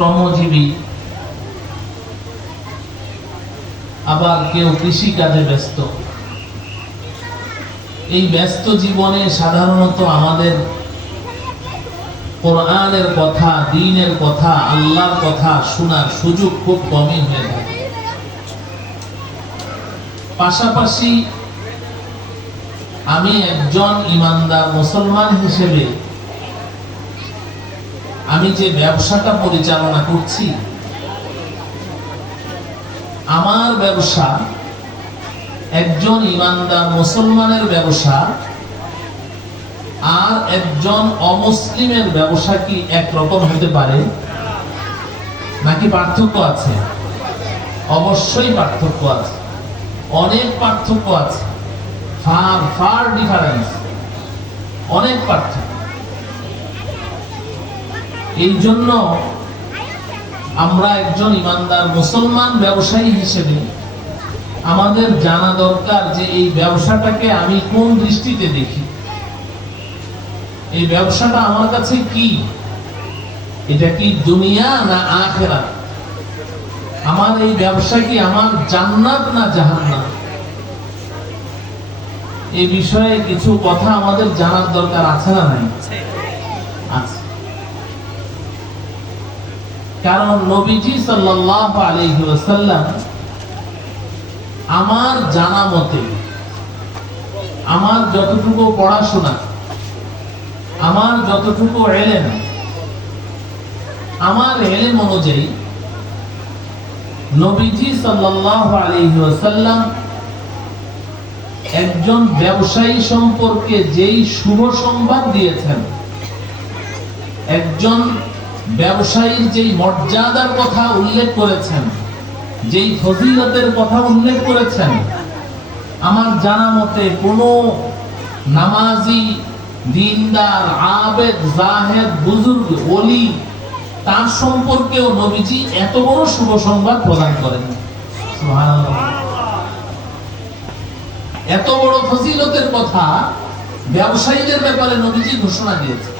শ্রমজীবী, আবার কেউ কৃষি কাজে ব্যস্ত। এই ব্যস্ত জীবনে সাধারণত আমাদের কোরআনের কথা, দ্বীনের কথা, আল্লাহর কথা শোনার সুযোগ খুব কমই হয়ে থাকে। পাশাপাশি আমি একজন ইমানদার মুসলমান হিসেবে আমি যে ব্যবসাটা পরিচালনা করছি, আমার ব্যবসা একজন ইমানদার মুসলমানের ব্যবসা আর একজন অমুসলিমের ব্যবসা কি একরকম হতে পারে নাকি পার্থক্য আছে? অবশ্যই পার্থক্য আছে, অনেক পার্থক্য আছে, ফার ডিফারেন্স, অনেক পার্থক্য। এই জন্য আমরা একজন ইমানদার মুসলমান ব্যবসায়ী হিসেবে আমাদের জানা দরকার যে এই ব্যবসাটাকে আমি কোন দৃষ্টিতে দেখি, এই ব্যবসাটা আমার কাছে কি, এটা কি দুনিয়া না আখিরাত, আমার এই ব্যবসা কি আমার জান্নাত না জাহান্নাম। এই বিষয়ে কিছু কথা আমাদের জানার দরকার আছে না নাই? আছে। কারণ নবীজি সাল্লাল্লাহু আলাইহি ওয়াসাল্লাম আমার জানা মতে, আমার যতটুকু পড়াশোনা, আমার যতটুকু ইলম, আমার ইলম অনুযায়ী নবীজি সাল্লাল্লাহু আলাইহি ওয়াসাল্লাম একজন ব্যবসায়ী সম্পর্কে যেই শুভ সংবাদ দিয়েছেন, একজন ব্যবসায়ীর যেই মর্যাদার কথা উল্লেখ করেছেন, যেই ফজিলতের কথা উল্লেখ করেছেন, আমার জানা মতে কোনো নামাজি, দিনদার, আবেদ, জাহেদ, বুজুর্গ, ওলি তার সম্পর্কেও নবীজি এত বড় শুভ সংবাদ প্রদান করেন। সুবহানাল্লাহ। এত বড় ফজিলতের কথা ব্যবসায়ীদের ব্যাপারে নবীজি ঘোষণা দিয়েছে।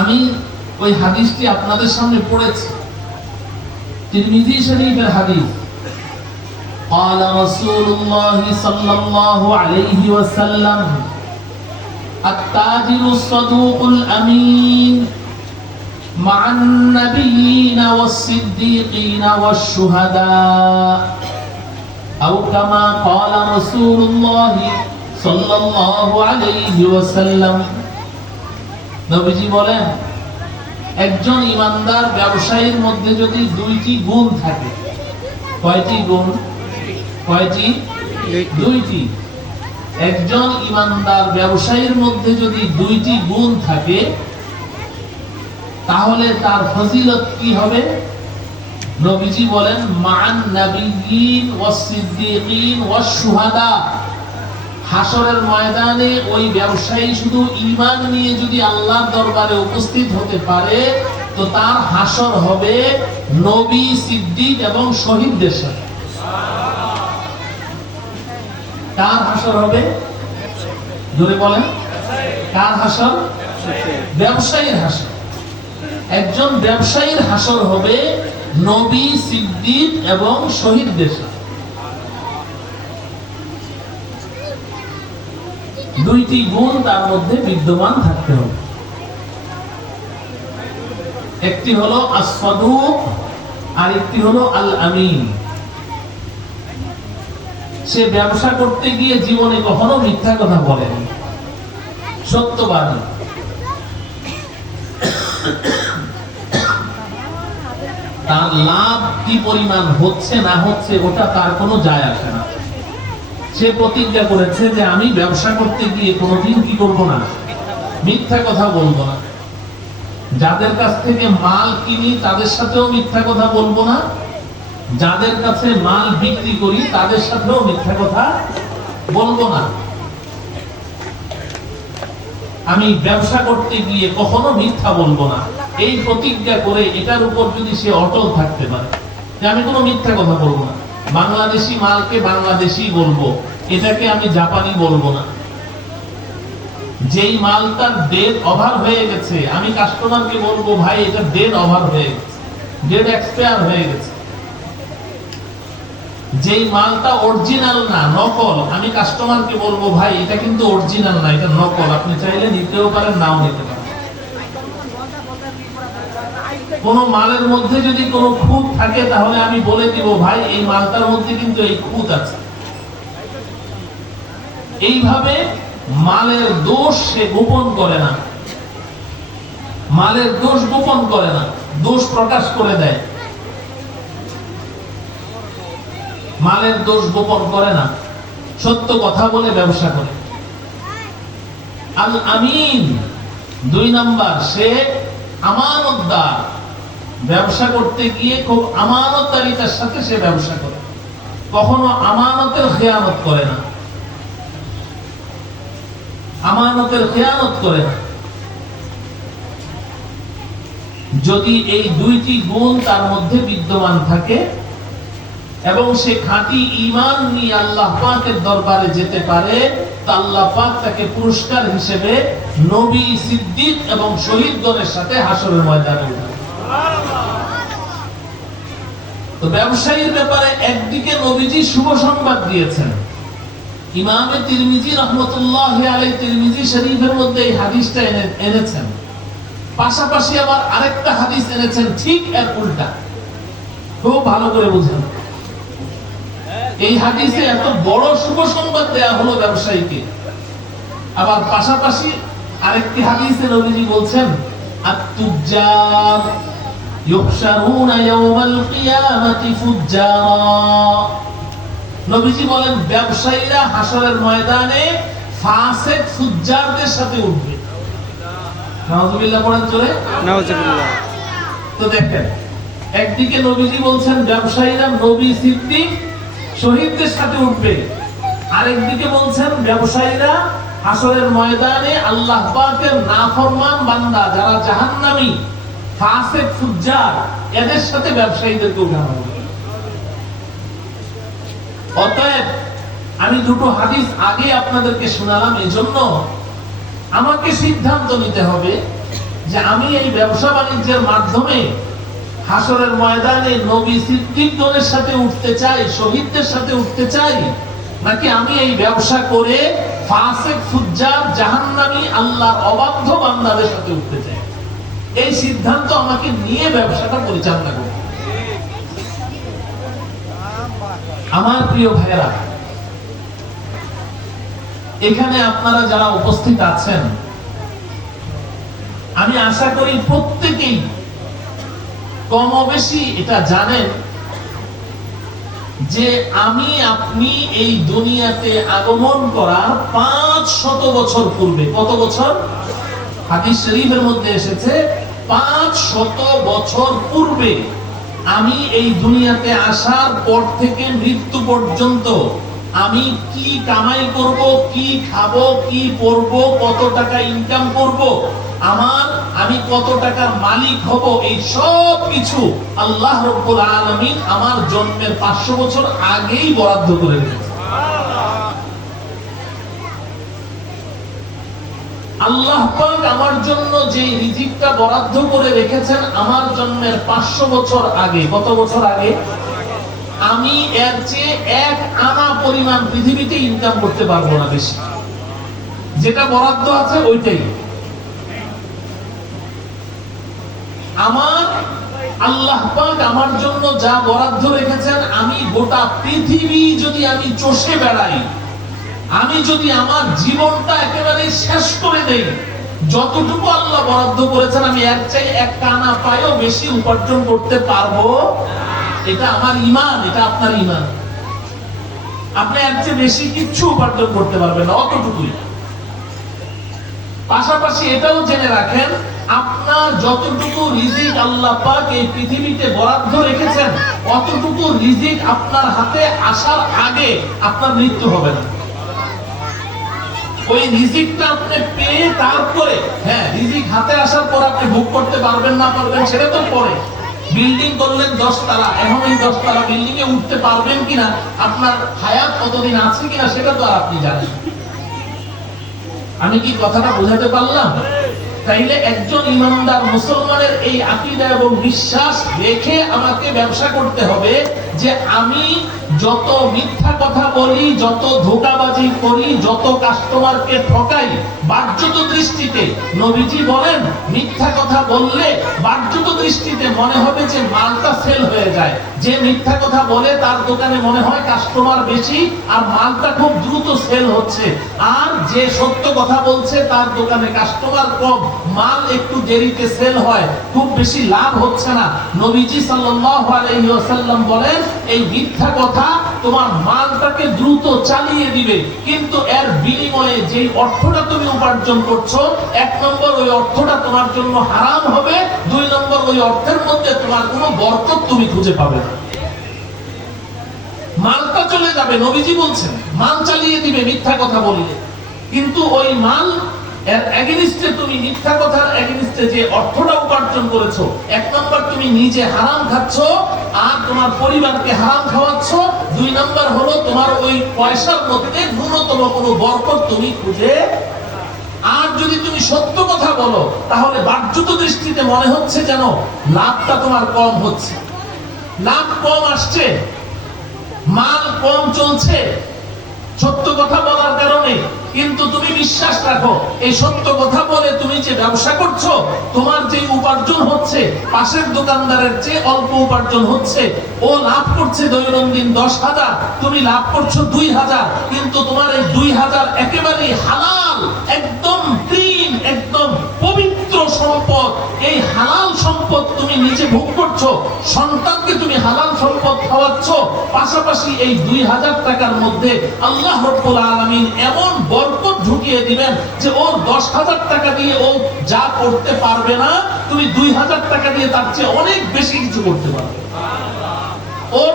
আমি ওই হাদিসটি আপনাদের সামনে পড়েছি, তিরমিজি শরীফের হাদিস। قال رسول الله صلى الله عليه وسلم التاجر الصدوق الأمين مع النبيين والصديقين والشهداء أو كما قال رسول الله صلى الله عليه وسلم। নবীজি বলেন, একজন ইমানদার ব্যবসায়ীর মধ্যে যদি দুইটি গুণ থাকে। কয়টি গুণ? কয়টি? দুইটি। একজন ইমানদার ব্যবসায়ীর মধ্যে যদি দুইটি গুণ থাকে, তাহলে তার ফজিলত কি হবে? নবীজি বলেন, মান নাবিয়্যিন ওয়াস সিদ্দীকিন ওয়াস শুহাদা। হাসরের ময়দানে ওই ব্যবসায়ী শুধু ঈমান নিয়ে যদি আল্লাহর দরবারে উপস্থিত হতে পারে, তো তার হাসর হবে নবী, সিদ্দিক এবং শহীদদের সাথে। কার হাসর হবে? জোরে বলেন, কার হাসর? ব্যবসায়ীর হাসর। একজন ব্যবসায়ীর হাসর হবে নবী, সিদ্দিক এবং শহীদদের সাথে। দুইটি গুণ তার মধ্যে বিদ্যমান থাকতে হবে। একটি হলো আস-সাদুক আর একটি হলো আল আমিন। সে ব্যবসা করতে গিয়ে জীবনে কখনো মিথ্যা কথা বলেনি, সত্যবাদী। তার লাভ কি পরিমাণ হচ্ছে না হচ্ছে ওটা তার কোনো যায় আসে না। সে প্রতিজ্ঞা করেছে যে আমি ব্যবসা করতে গিয়ে কোনোদিন কি করব না, মিথ্যা কথা বলবো না। যাদের কাছ থেকে মাল কিনি তাদের সাথেও মিথ্যা কথা বলবো না, যাদের কাছে মাল বিক্রি করি তাদের সাথেও মিথ্যা কথা বলবো না। আমি ব্যবসা করতে গিয়ে কখনো মিথ্যা বলবো না, এই প্রতিজ্ঞা করে এটার উপর যদি সে অটল থাকতে পারে যে আমি কোনো মিথ্যা কথা বলবো না, বাংলাদেশি মালকে বাংলাদেশি বলবো, এটাকে আমি জাপানি বলবো না, যেই মালটার ডেট ওভার হয়ে গেছে, আমি কাস্টমারকে বলবো ভাই এটা ডেট ওভার হয়ে গেছে, ডেট এক্সপায়ার হয়ে গেছে। যেই মালটা অরিজিনাল না, নকল, আমি কাস্টমারকে বলবো ভাই এটা কিন্তু অরিজিনাল না, এটা নকল, আপনি চাইলে নিতেও পারেন নাও নিতে পারেন। কোন মালের মধ্যে যদি কোনো খুঁত থাকে তাহলে আমি বলে দিব ভাই এই মালটার মধ্যে কিন্তু এই খুঁত আছে। এইভাবে মালের দোষ সে গোপন করে না, মালের দোষ গোপন করে না, দোষ প্রকাশ করে দেয়। মালের দোষ গোপন করে না, সত্য কথা বলে ব্যবসা করে। আল আমিন, 2 নাম্বার, সে আমানতদার। ব্যবসা করতে গিয়ে খুব আমানতদারিতার সাথে সে ব্যবসা করে, কখনো আমানতের খেয়ানত করে না, আমানতের খেয়ানত করে না। যদি এই 2টি গুণ তার মধ্যে বিদ্যমান থাকে এবং সে খাঁটি ঈমান নিয়ে আল্লাহ পাকের দরবারে যেতে পারে, তা আল্লাহ পাক তাকে পুরস্কার হিসেবে নবী, সিদ্দিক এবং শহীদগণের সাথে হাসরের ময়দানে উঠাবে। তো ব্যবসায়ীর ব্যাপারে একদিকে নবীজি শুভ সংবাদ দিয়েছেন, ইমামে তিরমিজি রাহমাতুল্লাহি আলাইহি তিরমিজি শরীফের মধ্যে এই হাদিসটা এনেছেন। পাশাপাশি আবার আরেকটা হাদিস এনেছেন ঠিক এর উল্টা। খুব ভালো করে বুঝেন, এই হাদিসে এত বড় শুভ সংবাদ দেয়া হলো ব্যবসায়ীকে, আবার পাশাপাশি আরেকটি হাদিসে নবীজি বলছেন আত-তুজ্জার ইউহশারুনা ইয়াওমাল কিয়ামাতি ফুজ্জারা। নবীজি বলেন ব্যবসায়ীরা হাসরের ময়দানে ফাসিক ফুজ্জারদের সাথে উঠবে। নাউযুবিল্লাহ পড়েন জোরে, নাউযুবিল্লাহ। তো দেখেন, একদিকে নবীজি বলছেন ব্যবসায়ীরা নবী, সিদ্দিক, শহীদদের সাথে উঠবে, আরেকদিকে বলছেন ব্যবসায়ীরা হাসরের ময়দানে আল্লাহ পাকের নাফরমান বান্দা যারা জাহান্নামী, ফাসিক, ফুজ্জার, এদের সাথে ব্যবসায়ীদেরকে উঠানো হবে। অতএব আমি দুটো হাদিস আগে আপনাদেরকে শোনালাম, এজন্য আমাকে সিদ্ধান্ত নিতে হবে যে আমি এই ব্যবসা বাণিজ্যের মাধ্যমে হাসরের ময়দানে নবী, সিদ্দিকদের সাথে উঠতে চাই, শহীদদের সাথে উঠতে চাই, নাকি আমি এই ব্যবসা করে ফাসিক, ফুজ্জার, জাহান্নামী, আল্লাহর অবাধ্য বান্দাদের সাথে উঠতে চাই। এই সিদ্ধান্ত আমাকে নিয়ে ব্যবসাটা পরিচালনা করতে। আমার প্রিয় ভাইয়েরা, এখানে আপনারা যারা উপস্থিত আছেন, আমি আশা করি প্রত্যেকেই কম বেশি এটা জানেন যে আমি আপনি এই দুনিয়াতে আগমন করার 500 বছর পূর্বে, কত বছর? হাদিস শরীফের মধ্যে এসেছে 500 বছর পূর্বে আমি এই দুনিয়াতে আসার পর থেকে মৃত্যু পর্যন্ত আমি কি কামাই করব, কি খাবো, কি পরবো, কত টাকা ইনকাম করব, আমি কত টাকার মালিক হব, এই সব কিছু আল্লাহ রাব্বুল আলামিন আমার জন্মের 500 বছর আগেই বরাদ্দ করে রেখেছেন। আল্লাহ পাক আমার জন্য যে রিজিকটা বরাদ্দ করে রেখেছেন আমার জন্মের 500 বছর আগে, কত বছর আগে? আমি এর চেয়ে 1 আনা পরিমাণ পৃথিবীতে ইনকাম করতে পারবো না বেশি, যেটা বরাদ্দ আছে ওইটাই আমার। আল্লাহ পাক আমার জন্য যা বরাদ্দ রেখেছেন, আমি গোটা পৃথিবী যদি আমি চষে বেড়াই, আমি যদি আমার জীবনটা একেবারে শেষ করে দেই, যতটুকু আল্লাহ বরাদ্দ করেছেন আমি এর চেয়ে 1 আনা পায়ও বেশি উপার্জন করতে পারবো। এটা আমার ঈমান, এটা আপনার ঈমান। আপনি এর চেয়ে বেশি কিচ্ছু উপার্জন করতে পারবেন না, অতটুকুই। পাশাপাশি এটাও জেনে রাখেন, আপনার যতটুকু রিজিক আল্লাহ পাক এই পৃথিবীতে বরাদ্দ রেখেছেন, অতটুকু রিজিক আপনার হাতে আসার আগে আপনার মৃত্যু হবে না। ওই রিজিকটা আপনি পেয়ে তারপরে, হ্যাঁ, রিজিক হাতে আসার পর আপনি ভোগ করতে পারবেন না পারবেন সেটা তো পরে। বিল্ডিং করলেন 10 তলা, এখন এই 10 তলা বিল্ডিং এ উঠতে পারবেন কিনা, আপনার হায়াত কতদিন আছে কিনা সেটা তো আর আপনি জানেন। আমি কি কথাটা বোঝাতে পারলাম? তাইলে একজন ইমানদার মুসলমানের এই আকীদা এবং বিশ্বাস রেখে আমাকে ব্যবসা করতে হবে যে আমি যত মিথ্যা কথা বলি, যত ধোঁকাবাজি করি, যত কাস্টমারকে ঠকাই, বাহ্যত দৃষ্টিতে নবীজি বলেন মিথ্যা কথা বললে বাহ্যত দৃষ্টিতে মনে হবে যে মালটা সেল হয়ে যায়। যে মিথ্যা কথা বলে তার দোকানে মনে হয় কাস্টমার বেশি আর মালটা খুব দ্রুত সেল হচ্ছে, আর যে সত্য কথা বলছে তার দোকানে কাস্টমার কম, মাল একটু দেরিতে সেল হয়, খুব বেশি লাভ হচ্ছে না। নবীজি সাল্লাল্লাহু আলাইহি ওয়াসাল্লাম বলেন এই মিথ্যা কথা তোমার মালটাকে দ্রুত চালিয়ে দিবে, কিন্তু এর বিনিময়ে যে অর্থটা তুমি উপার্জন করছো, এক নম্বর ওই অর্থটা তোমার জন্য হারাম হবে, দুই নম্বর ওই অর্থের মধ্যে তোমার কোনো বরকত তুমি খুঁজে পাবে না। মালটা চলে যাবে, নবীজি বলছেন মাল চালিয়ে দিবে মিথ্যা কথা বললে, কিন্তু ওই মাল এর এগেইনস্টে তুমি মিথ্যা কথার এগেইনস্টে যে অর্থটা উপার্জন করেছো, এক নম্বর তুমি নিজে হারাম খাচ্ছো আর তোমার পরিবারকে হারাম খাওয়াচ্ছো, দুই নম্বর হলো তোমার ওই পয়সার মধ্যে ন্যূনতম কোনো বরকত তুমি খুঁজে। আর যদি তুমি সত্য কথা বলো তাহলে বাহ্যত দৃষ্টিতে মনে হচ্ছে যেন লাভটা তোমার কম হচ্ছে, লাভ কম আসছে, মাল কম চলছে সত্য কথা বলার কারণে, কিন্তু তুমি বিশ্বাস রাখো এই সত্য কথা বলে তুমি যে ব্যবসা করছো, তোমার যে উপার্জন হচ্ছে পাশের দোকানদারের চেয়ে অল্প উপার্জন হচ্ছে। ও লাভ করছে দৈনন্দিন 10,000, তুমি লাভ করছো 2,000, কিন্তু তোমার এই 2,000 একেবারে হালাল, একদম ক্লিন, একদম পবিত্র সম্পদ। এই হালাল সম্পদ তুমি নিজে ভোগ করছো, সন্তানকে তুমি হালাল সম্পদ খাওয়াচ্ছ, পাশাপাশি এই 2,000 টাকার মধ্যে আল্লাহ রাব্বুল আলামিন এমন বরকত ঢুকিয়ে দিবেন যে ওর 10,000 টাকা দিয়ে ও যা করতে পারবে না, তুমি 2,000 টাকা দিয়ে তার চেয়ে অনেক বেশি কিছু করতে পারবে। ওর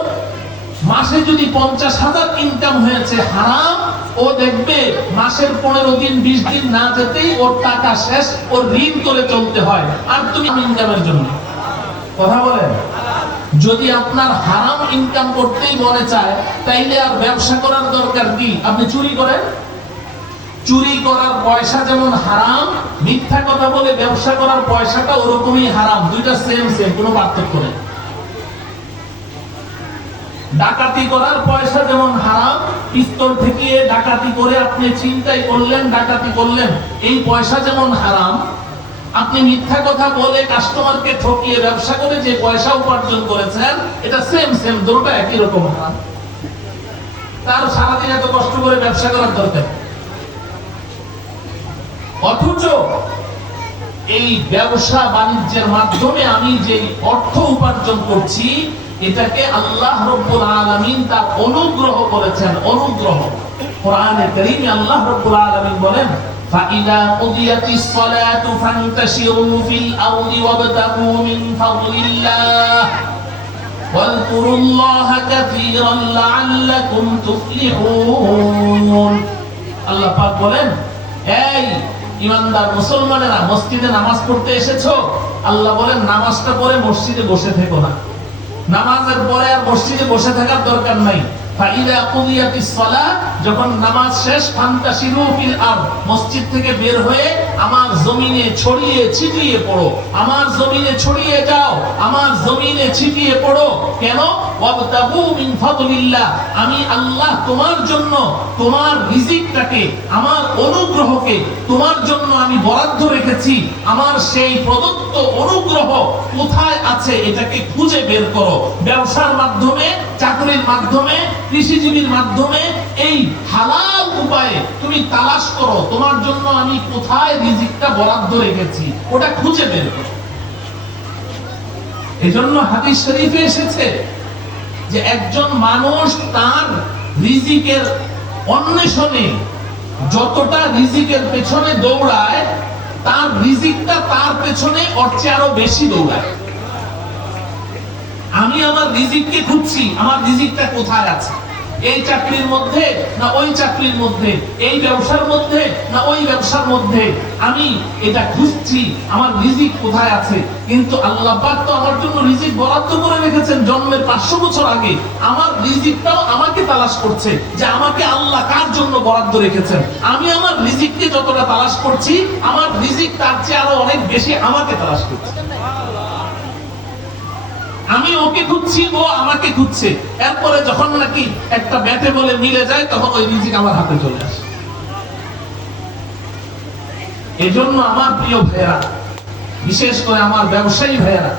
মাসে যদি 50,000 ইনকাম হয়েছে হারাম, ও দেখবে মাসের 15 দিন 20 দিন না যেতেই ওর টাকা শেষ, ওর ঋণ করে চলতে হয়। আর তুমি ইনকামের জন্য কথা বলেন, যদি আপনার হারাম ইনকাম করতেই মনে চায় তাইলে আর ব্যবসা করার দরকার কি? আপনি চুরি করেন, চুরি করার পয়সা যেমন হারাম, মিথ্যা কথা বলে ব্যবসা করার পয়সাটা ওরকমই হারাম, দুইটা সেম সেম, কোনো পার্থক্য নেই। ডাকাতি করার পয়সা যেমন হারাম, পিস্তল থেকে ডাকাতি করে আপনি ছিনতাই করলেন, ডাকাতি করলেন, এই পয়সা যেমন হারাম, আপনি মিথ্যা কথা বলে কাস্টমারকে ঠকিয়ে ব্যবসা করে যে পয়সা উপার্জন করেছেন এটা সেম সেম, দুটোটা একই রকম হারাম। তার সারাদিন এত কষ্ট করে ব্যবসা করার দরকার, অথচ এই ব্যবসা বাণিজ্যের মাধ্যমে আমি যে অর্থ উপার্জন করছি এটাকে আল্লাহ রাব্বুল আলামিন তার অনুগ্রহ বলেছেন। অনুগ্রহ কোরআনে কারীমে আল্লাহ রাব্বুল আলামিন বলেন ফাইদা কুদিয়াতিস সালাতু ফান্তাশিরু ফিল আরদি ওয়াবতাগু মিন ফাদলিল্লাহ ওয়াযকুরুল্লাহা কাসীরান লাআল্লাকুম তুফলিহুন। আল্লাহ পাক বলেন, এই ইমানদার মুসলমানেরা, মসজিদে নামাজ পড়তে এসেছো, আল্লাহ বলেন নামাজটা পড়ে মসজিদে বসে থেকো না, নামাজের পরে আর মসজিদে বসে থাকার দরকার নাই। ফাইদা কুদিয়াতিস সালাহ, যখন নামাজ শেষ, ফান্তাশিরু ফিল আরদ, মসজিদ থেকে বের হয়ে আমার জমিনে ছড়িয়ে ছিটিয়ে পড়ো, আমার জমিনে ছড়িয়ে যাও, আমার জমিনে ছিটিয়ে পড়ো। কেন? ওয়াবতাগু মিন ফাদলিল্লাহ, আমি আল্লাহ তোমার জন্য তোমার রিজিকটাকে, আমার অনুগ্রহকে তোমার জন্য আমি বরাদ্দ রেখেছি। আমার সেই প্রদত্ত অনুগ্রহ কোথায় আছে এটাকে খুঁজে বের করো। ব্যবসার মাধ্যমে, চাকরির মাধ্যমে, কৃষিজীবীর মাধ্যমে এই হালাল উপায়ে তুমি তালাশ করো তোমার জন্য আমি কোথায় রিজিকটা বরাদ্দ রেখেছি, ওটা খুঁজে বের করো। এজন্য হাদিস শরীফে এসেছে যে একজন মানুষ তার রিজিকের অন্বেষণে যতটা রিজিকের পেছনে দৌড়ায়, তার রিজিকটা তার পেছনে ওর চেয়ে আরো বেশি দৌড়ায়। আমি আমার রিজিককে খুঁজছি, আমার রিজিকটা কোথায় আছে। এই চাকরির মধ্যে না ওই চাকরির মধ্যে, এই ব্যবসার মধ্যে না ওই ব্যবসার মধ্যে, আমি এটা খুঁজছি আমার রিজিক কোথায় আছে। কিন্তু আল্লাহ পাক তো আমার জন্য রিজিক বরাদ্দ করে রেখেছেন জন্মের 500 বছর আগে। আমার রিজিকটাও আমাকে তালাশ করছে যে আমাকে আল্লাহ কার জন্য বরাদ্দ রেখেছেন। আমি আমার রিজিককে যতটা তালাশ করছি, আমার রিজিক তার চেয়ে আরো অনেক বেশি আমাকে তালাশ করছে। আমি ওকে খুঁজছি, ও আমাকে খুঁজছে। এরপরে যখন নাকি একটা ব্যাটে বলে মিলে যায়, তখন ওই রিজিক আমার হাতে চলে আসে। এজন্য আমার প্রিয় ভাইয়েরা, বিশেষ করে আমার ব্যবসায়ী ভাইয়েরা,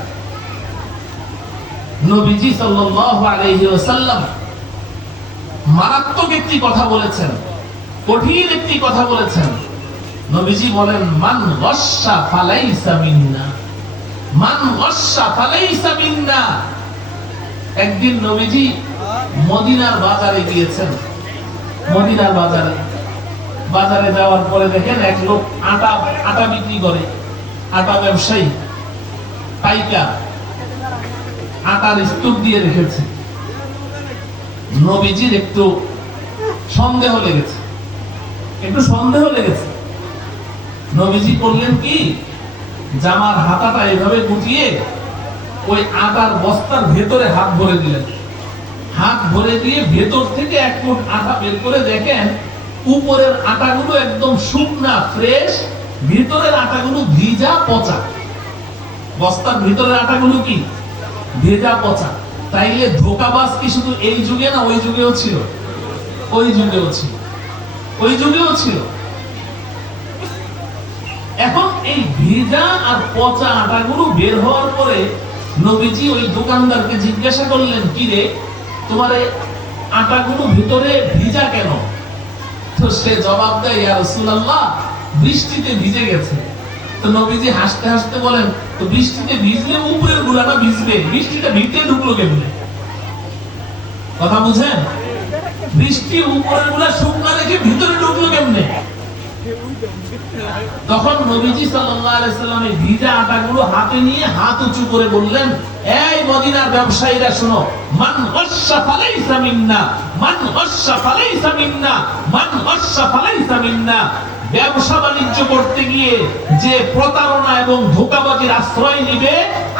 নবীজি সাল্লাল্লাহু আলাইহি ওয়াসাল্লাম মারাত্মক একটি কথা বলেছেন, কঠিন একটি কথা বলেছেন। নবীজি বলেন, মান গাশশা ফালাইসা মিন্না, মান গাশশা ফালাইসা মিন্না। একদিন নবীজি মদিনার বাজারে গিয়েছেন। মদিনার বাজারে যাওয়ার পরে দেখেন এক লোক আটা বিক্রি করে, আটা ব্যবসায়ী, পাইকার, আটার স্তূপ দিয়ে রেখেছে। নবীজির একটু সন্দেহ লেগেছে, নবীজি করলেন কি, জামার হাতাটা এভাবে গুটিয়ে ওই আটার বস্তার ভেতরে হাত ভরে দিলেন। হাত ভরে দিয়ে ভেতর থেকে এক মুঠ আটা বের করে দেখেন উপরের আটাগুলো একদম শুকনা ফ্রেশ, ভিতরের আটাগুলো ভিজা পচা। বস্তার ভিতরের আটাগুলো কি ভেজা পচা। তাইলে ধোঁকাবাজ কি শুধু এই যুগে না, ওই যুগেও ছিল? ওই যুগেও ছিল। এখন এই ভেজা আর পচা আটাগুলো বের হওয়ার পরে নবীজি ওই দোকানদারকে জিজ্ঞাসা করলেন, কি রে, তোমার এই আটাগুলো ভিতরে ভিজা কেন? তো সে জবাব দেয়, ইয়া রাসূলুল্লাহ, বৃষ্টিতে ভিজে গেছে। তো নবীজি হাসতে হাসতে বলেন, তো বৃষ্টিতে ভিজলে উপরের গুলাটা ভিজবে, বৃষ্টিটা ভিতরে ঢুকলো কেমনে? কথা বুঝেন? বৃষ্টি উপরের গুলা শুকনা রেখে ভিতরে ঢুকলো কেমনে? তখন নবীজি সাল্লাল্লাহু আলাইহি সাল্লাম এই ভিজা আটাগুলো হাতে নিয়ে হাত উঁচু করে বললেন, এই মদিনার ব্যবসায়ীরা শোনো, মান গাশশা ফালাইসা মিন্না, মান গাশশা ফালাইসা মিন্না, মান গাশশা ফালাইসা মিন্না। ব্যবসা বাণিজ্য করতে গিয়ে যে প্রতারণা এবং ধোঁকাবাজির আশ্রয় নিবে,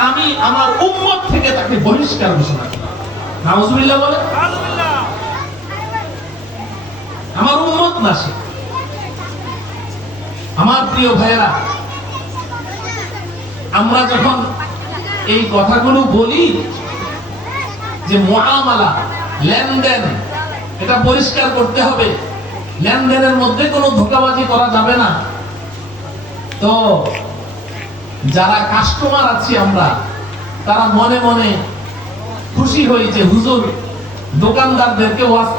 আমি আমার উম্মত থেকে তাকে বহিষ্কার ঘোষণা করি। নাউজুবিল্লাহ বলে, আমার উম্মত না সে। আমার প্রিয় ভাইয়েরা, আমরা যখন এই কথাগুলো বলি যে মুআমালা, লেনদেন, এটা পরিষ্কার করতে হবে, লেনদেনের মধ্যে কোনো ধোঁকাবাজি করা যাবে না, তো যারা কাস্টমার আছি আমরা, তারা মনে মনে খুশি হই যে হুজুর দোকানদারদেরকে ওয়াজ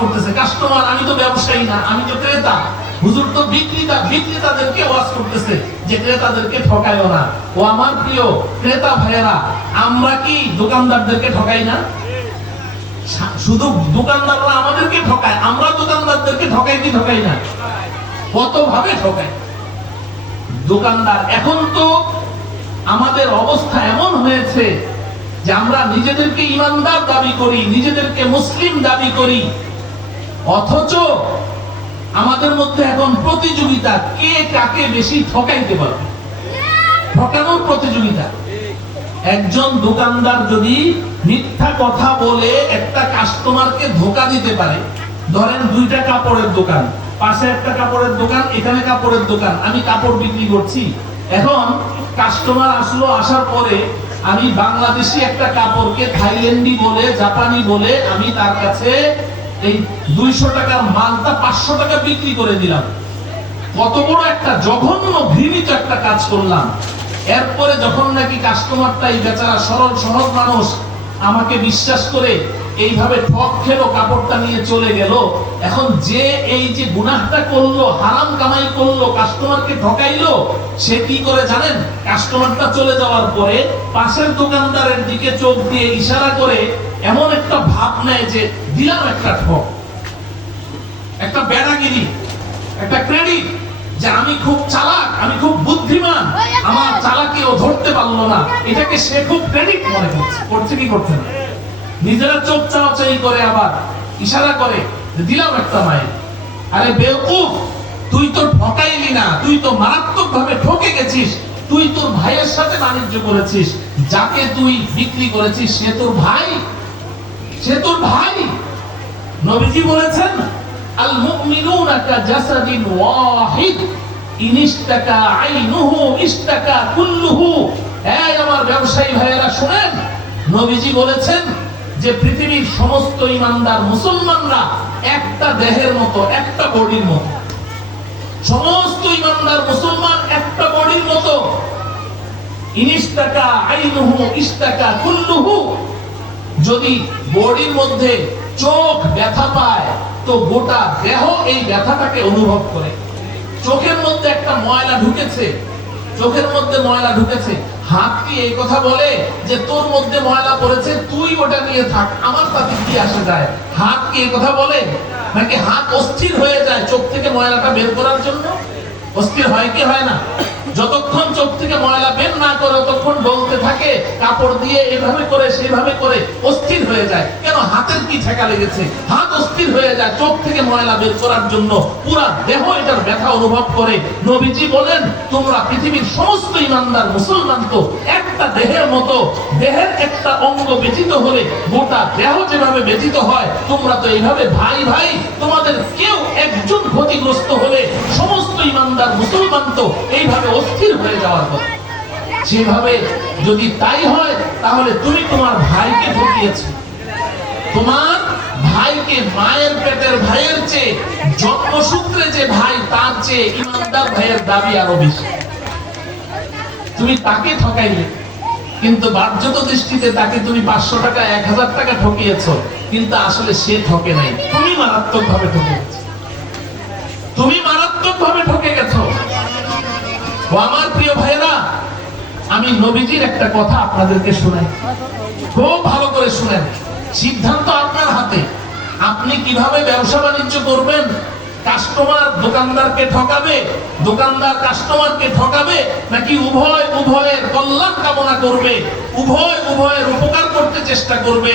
করতেছে, কাস্টমার, আমি তো ব্যবসায়ী না, আমি তো ক্রেতা, হুজুর তো বিক্রেতাদেরকে ওয়াজ করতেছে যে ক্রেতাদেরকে ঠকাইও না। ও আমার প্রিয় ক্রেতা ভাইয়েরা, আমরা কি দোকানদারদেরকে ঠকাই না? শুধু দোকানদাররা আমাদেরকে ঠকায়, আমরা দোকানদারদেরকে ঠকাই কি ঠকাই না? কত ভাবে ঠকাই দোকানদার। এখন তো আমাদের অবস্থা এমন হয়েছে যে আমরা নিজেদেরকে ইমানদার দাবি করি, নিজেদেরকে মুসলিম দাবি করি, অথচ আমাদের মধ্যে এখন প্রতিযোগিতা, কে কাকে বেশি ঠকাইতে পারবে, ঠকানোর প্রতিযোগিতা। একজন দোকানদার যদি মিথ্যা কথা বলে একটা কাস্টমারকে ধোঁকা দিতে পারে, ধরেন দুইটা কাপড়ের দোকান, পাশে একটা কাপড়ের দোকান, এখানে কাপড়ের দোকান, আমি কাপড় বিক্রি করছি। এখন কাস্টমার আসলো, আসার পরে আমি বাংলাদেশি একটা কাপড়কে থাইল্যান্ডি বলে, জাপানি বলে আমি তার কাছে এই 200 টাকার মালটা 500 টাকা বিক্রি করে দিলাম। কত বড় একটা জঘন্য ঘৃণিত একটা কাজ করলাম। এরপরে যখন নাকি কাস্টমারটাই বেচারা সরল সহজ মানুষ আমাকে বিশ্বাস করে এইভাবে ঠক খেলো, কাপড়টা নিয়ে চলে গেল। এখন যে এই যে গুনাহটা করলো, হারাম কামাই করলো, কাস্টমারকে ঠকাইলো, সে কি করে জানেন? কাস্টমারটা চলে যাওয়ার পরে পাশের দোকানদারের দিকে চোখ দিয়ে ইশারা করে এমন একটা ভাব নেয় যে দিলাম একটা ঠক, একটা বেড়াগিরি, একটা ক্রেডিট, যে আমি খুব চালাক, আমি খুব বুদ্ধিমান, আমার চালাকিও ধরতে পারলো না, এটাকে সে খুব ক্রেডিট মনে করছে কি করছে না? নিজেরা চোখ চাওয়াচাই করে, আবার ইশারা করে দিলাম একটা মাইল। আরে বেওকুফ, তুই তো ঠকাইলি না, তুই তো মারাত্মক ভাবে ঠকে গেছিস। তুই তোর ভাইয়ের সাথে বাণিজ্য করেছিস, যাকে তুই বিক্রি করেছিস সে তোর ভাই, সে তোর ভাই। নবীজি বলেছেন আল মুমিনুনা কাজাসাদিন ওয়াহিদ ইনিশতাকা আইনুহু ইশতাকা কুল্লুহু। এই আমার ব্যবসায়ী ভাইয়েরা শুনেন, নবীজি বলেছেন যে পৃথিবীর সমস্ত ঈমানদার মুসলমানরা একটা দেহের মতো, একটা বডির মতো। সমস্ত ঈমানদার মুসলমান একটা বডির মতো। ইনিশতাকা আইনুহু ইশতাকা কুল্লুহু। যদি বডির মধ্যে চোখ ব্যথা পায় তো গোটা দেহ এই ব্যথাটাকে অনুভব করে। চোখের মধ্যে একটা ময়লা ঢুকেছে, চোখের মধ্যে ময়লা ঢুকেছে, হাত কি এই কথা বলে যে তোর মধ্যে ময়লা পড়েছে, তুই ওটা নিয়ে থাক, আমার তাতে কি আসে যায়? হাত কি এই কথা বলে? নাকি হাত অস্থির হয়ে যায় চোখ থেকে ময়লাটা বের করার জন্য? অস্থির হয় কি হয় না? যতক্ষণ চোখ থেকে ময়লা বের না করে ততক্ষণ বলতে থাকে, কাপড় দিয়ে এভাবে করে সেভাবে করে অস্থির হয়ে যায়। কেন? হাতের কি ঠেকা লেগেছে, হাত অস্থির হয়ে যায় চোখ থেকে ময়লা বের করার জন্য। পুরা দেহ এটার ব্যথা অনুভব করে। নবীজি বলেন তোমরা পৃথিবীর সমস্ত ঈমানদার মুসলমান তো একটা দেহের মতো। দেহের একটা অঙ্গ ব্যথিত হলে গোটা দেহ যেভাবে ব্যথিত হয়, তোমরা তো এইভাবে ভাই ভাই। তোমাদের কেউ একজন ক্ষতিগ্রস্ত হলে সমস্ত ঈমানদার মুসলমান তো এইভাবে অস্থির হয়ে যাওয়ার কথা। যেভাবে যদি তাই হয় তাহলে তুমি তোমার ভাইকে ঠকিয়েছো। তোমার ভাইকে মায়ের পেটের ভাইয়ের চেয়ে, জন্মসূত্রে যে ভাই তার চেয়ে ঈমানদার ভাইয়ের দাবি আরো বেশি। তুমি তাকে ঠকাইলে, কিন্তু বাহ্যত দৃষ্টিতে তাকে তুমি 500 টাকা 1000 টাকা ঠকিয়েছো, কিন্তু আসলে সে ঠকে নাই, তুমি মারাত্মক ভাবে ঠকে গেছো। তুমি মারাত্মক ভাবে ঠকে গেছো। ও আমার প্রিয় ভাইরা, আমি নবীজির একটা কথা আপনাদেরকে শোনাই, খুব ভালো করে শুনেন। সিদ্ধান্ত আপনার হাতে। আপনি কিভাবে ব্যবসা বাণিজ্য করবেন? কাস্টমার দোকানদারকে ঠকাবে, দোকানদার কাস্টমারকে ঠকাবে, নাকি উভয় উভয়ের কল্যাণ কামনা করবে, উভয় উভয়ের উপকার করতে চেষ্টা করবে?